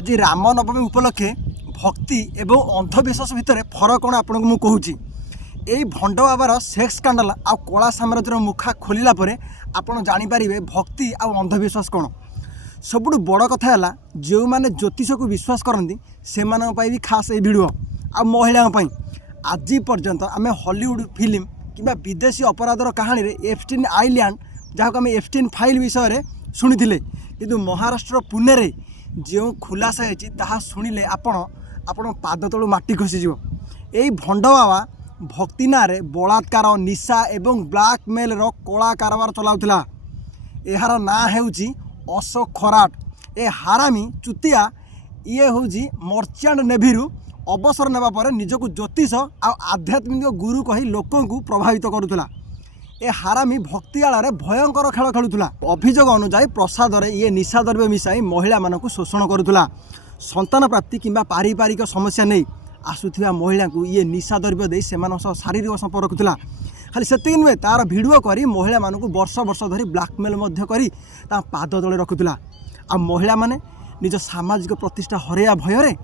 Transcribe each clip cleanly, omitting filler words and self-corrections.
आज रामनवमी उपलक्षे भक्ति एवं अंधविश्वास भितर फरक कौन आपको मुझे कहूँ यही भंड बाबार सेक्स स्कांडाल आ कला साम्राज्यर मुखा खोलिला परे आपण जानीपारे भक्ति आ अंधविश्वास कौन। सबुठ बड़ कथा है जो मैंने ज्योतिष को विश्वास करती से भी खास ये भिड आ महिला आज पर्यंत आम हॉलीवुड फिल्म कि विदेशी अपराधर कहानी रे एप्स्टीन आइलैंड जहाँ आम एप्स्टीन फाइल विषय शुणी कि महाराष्ट्र पुणे रे जो खुलासा है शुणिले आपण पाद तलू माटी खसीज। यही भंड बाबा भक्ति ना रे बलात्कार निशा एवं ब्लैकमेल कला कारबार चलाउला। यार ना होउची अशोक खराट। ए हारामी चुतिया ये हूँ मर्चेंट नेवी रु अवसर नेबा पर निजक ज्योतिष आध्यात्मिक गुरु कही लोक प्रभावित करुला। ए हारामी भक्ति आड़ भयंकर खेल खेलुला। अभियोग अनुसार प्रसाद रे ये निशा द्रव्य मिसाई महिला मानक शोषण करुला। संतान प्राप्ति किंबा पारिवारिक समस्या नहीं आसुथिबा महिला को ये निशा द्रव्य दे शारीरिक संपर्क रखुला। खाली से नुहे तार भिडियो करी महिला मानक वर्ष वर्ष धरी ब्लैकमेल करी पाद तले रखुला। आ महिला माने निज सामाजिक प्रतिष्ठा हरैया भय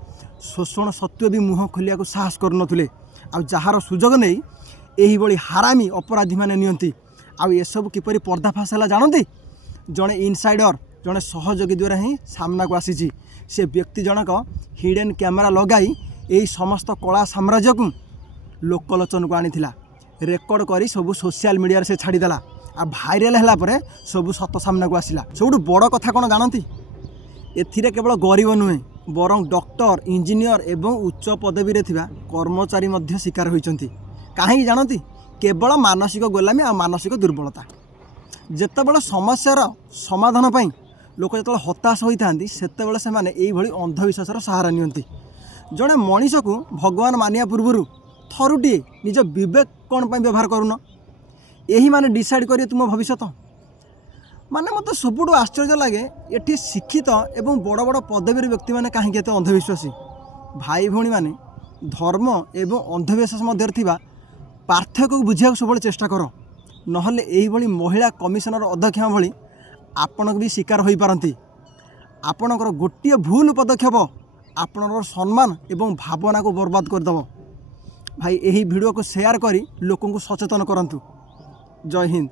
शोषण सत्वे भी मुह खोलिया को साहस करुनथुले। आ जार सुजोग नहीं यही भली हारामी अपराधी माने नियंती। आ ये सब किपरि पर्दाफाश है जानती जड़े इनसाइडर जड़े सहयोगी द्वारा ही सामना को आसी। से व्यक्ति जनक हिडन कैमेरा लगाई यही समस्त कला साम्राज्य को लोकलोचन को आनी रेकर्ड करी सब सोशल मीडिया से छाड़देला। आ भाइराल है सब सत सामना को आसला। सब बड़ कथा कौन जानती एथिरे केवल गरीब नुहे बरं डॉक्टर इंजीनियर एवं उच्च पदवी रे थिबा कर्मचारी मध्य शिकार होइचंती। कहीं जानती केवल मानसिक गोलामी आ मानसिक दुर्बलता। जेतेबेले समस्यार समाधान पाई लोक जो हताश होता सेतेबेले से माने एई भली अंधविश्वासर सहारा नियंती। जड़े मनीष को भगवान मानिया पूर्व थरुटे निज विवेक कौन पर व्यवहार करुन यही माने डिसाइड करिए तुम भविष्य। माने मत सबुठ आश्चर्य लगे ये शिक्षित एवं बड़ बड़ पदवी व्यक्ति मैंने कहीं अंधविश्वासी। भाई भौणी मैंने धर्म एवं अंधविश्वास मध्य थिबा पार्थक्य को बुझा सब चेष्टा कर नहले यही भली महिला कमिशनर अध्यक्ष भली आपण भी शिकार हो पारती। आपणकर गोटे भूल पदक्षेप आपणकर सम्मान एवं भावना को बर्बाद करदेव। भाई यही वीडियो को शेयर करी लोक को सचेतन करंतु। जय हिंद।